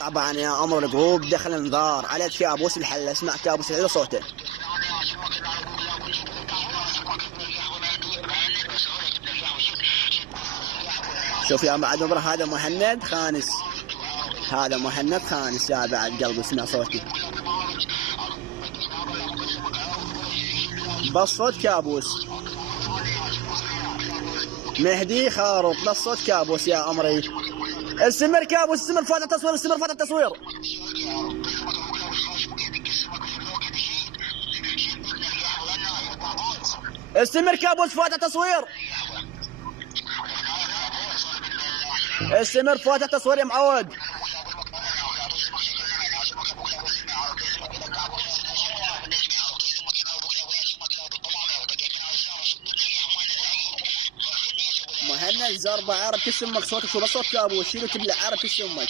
طبعا يا امر الجروب دخل انذار على كابوس الحل. اسمع كابوس الحل صوته. شوف يا بعد مبرة هذا مهند خانس. هذا مهند خانس يا بعد قلبي. اسمع صوتي بس صوت كابوس. مهدي خارط بس صوت كابوس يا امري. استمر كابوس استمر فاتح التصوير. استمر فاتح التصوير. استمر كابوس فاتح تصوير. استمر فاتح تصوير يا معود. مهند زربة عرب كش امك صوتك. شو بس صوت كابوس. شيلوا كل عرب كش امك.